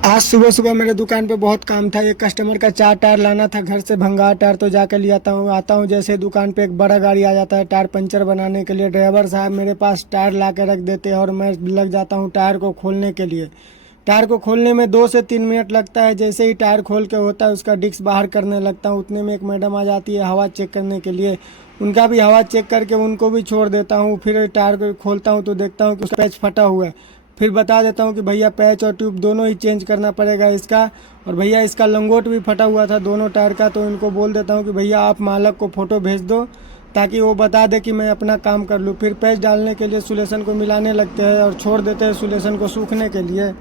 आज सुबह सुबह मेरे दुकान पे बहुत काम था। एक कस्टमर का 4 टायर लाना था घर से, भंगार टायर, तो जाकर ले आता हूँ जैसे दुकान पे एक बड़ा गाड़ी आ जाता है टायर पंचर बनाने के लिए। ड्राइवर साहब मेरे पास टायर ला के रख देते हैं और मैं लग जाता हूँ टायर को खोलने के लिए। टायर को खोलने में 2 से 3 मिनट लगता है। जैसे ही टायर खोल के होता है उसका डिस्क बाहर करने लगता हूँ, उतने में एक मैडम आ जाती है हवा चेक करने के लिए। उनका भी हवा चेक करके उनको भी छोड़ देता हूँ। फिर टायर को खोलता हूँ तो देखता हूँ कि उसका पैच फटा हुआ है। फिर बता देता हूँ कि भैया पैच और ट्यूब दोनों ही चेंज करना पड़ेगा इसका। और भैया इसका लंगोट भी फटा हुआ था दोनों टायर का, तो इनको बोल देता हूँ कि भैया आप मालक को फ़ोटो भेज दो ताकि वो बता दे कि मैं अपना काम कर लूँ। फिर पैच डालने के लिए सुलेशन को मिलाने लगते हैं और छोड़ देते हैं सुलेशन को सूखने के लिए।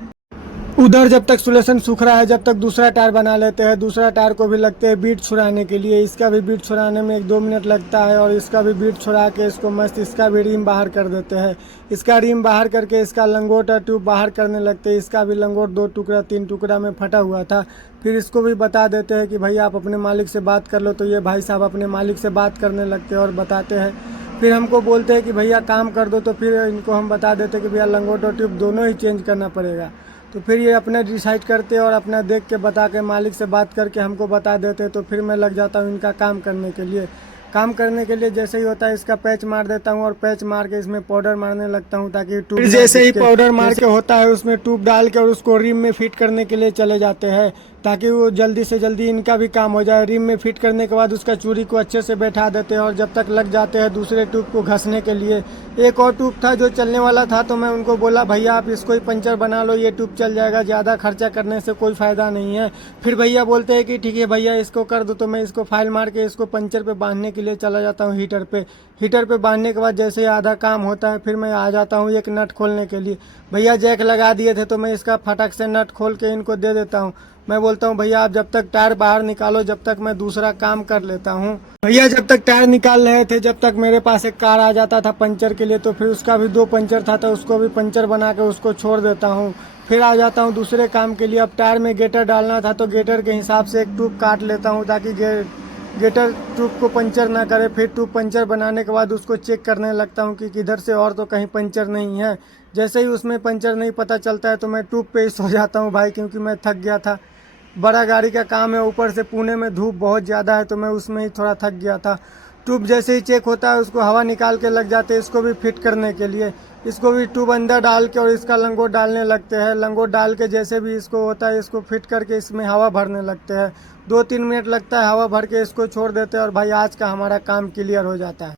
उधर जब तक सुलेशन सूख रहा है जब तक दूसरा टायर बना लेते हैं। दूसरा टायर को भी लगते हैं बीट छुड़ाने के लिए। इसका भी बीट छुड़ाने में 1-2 मिनट लगता है और इसका भी बीट छुड़ा के इसको मस्त इसका भी रिम बाहर कर देते हैं। इसका रिम बाहर करके इसका लंगोट और ट्यूब बाहर करने लगते हैं। इसका भी लंगोट 2 टुकड़ा 3 टुकड़ा में फटा हुआ था। फिर इसको भी बता देते हैं कि भैया आप अपने मालिक से बात कर लो। तो ये भाई साहब अपने मालिक से बात करने लगते हैं और बताते हैं। फिर हमको बोलते हैं कि भैया काम कर दो, तो फिर इनको हम बता देते हैं कि भैया लंगोट और ट्यूब दोनों ही चेंज करना पड़ेगा। तो फिर ये अपना डिसाइड करते और अपना देख के बता के मालिक से बात करके हमको बता देते। तो फिर मैं लग जाता हूँ इनका काम करने के लिए। काम करने के लिए जैसे ही होता है इसका पैच मार देता हूँ और पैच मार के इसमें पाउडर मारने लगता हूँ ताकि ट्यूब जैसे ही पाउडर मार के होता है उसमें ट्यूब डाल के और उसको रिम में फिट करने के लिए चले जाते हैं ताकि वो जल्दी से जल्दी इनका भी काम हो जाए। रिम में फिट करने के बाद उसका चूड़ी को अच्छे से बैठा देते हैं और जब तक लग जाते हैं दूसरे ट्यूब को घसने के लिए। एक और ट्यूब था जो चलने वाला था, तो मैं उनको बोला भैया आप इसको ही पंचर बना लो, ये ट्यूब चल जाएगा, ज़्यादा खर्चा करने से कोई फ़ायदा नहीं है। फिर भैया बोलते हैं कि ठीक है भैया इसको कर दो। तो मैं इसको फाइल मार के इसको पंचर पे बांधने के लिए चला जाता हूँ हीटर पे। हीटर पे बांधने के बाद जैसे ही आधा काम होता है फिर मैं आ जाता हूँ एक नट खोलने के लिए। भैया जैक लगा दिए थे तो मैं इसका फटक से नट खोल के इनको दे देता हूँ। मैं बोलता हूँ भैया आप जब तक टायर बाहर निकालो जब तक मैं दूसरा काम कर लेता हूँ। भैया जब तक टायर निकाल रहे थे जब तक मेरे पास एक कार आ जाता था पंचर के लिए, तो फिर उसका भी 2 पंचर था तो उसको भी पंचर बना के उसको छोड़ देता हूँ। फिर आ जाता हूँ दूसरे काम के लिए। अब टायर में गेटर डालना था तो गेटर के हिसाब से एक ट्यूब काट लेता हूँ ताकि गेटर ट्यूब को पंचर ना करे। फिर ट्यूब पंचर बनाने के बाद उसको चेक करने लगता हूँ कि किधर से और तो कहीं पंचर नहीं है। जैसे ही उसमें पंचर नहीं पता चलता है तो मैं ट्यूब पे ही सो जाता हूँ भाई, क्योंकि मैं थक गया था। बड़ा गाड़ी का काम है, ऊपर से पुणे में धूप बहुत ज़्यादा है तो मैं उसमें ही थोड़ा थक गया था। ट्यूब जैसे ही चेक होता है उसको हवा निकाल के लग जाते हैं इसको भी फिट करने के लिए। इसको भी ट्यूब अंदर डाल के और इसका लंगोट डालने लगते हैं। लंगोट डाल के जैसे भी इसको होता है इसको फिट करके इसमें हवा भरने लगते हैं। 2-3 मिनट लगता है हवा भर के इसको छोड़ देते हैं और भाई आज का हमारा काम क्लियर हो जाता है।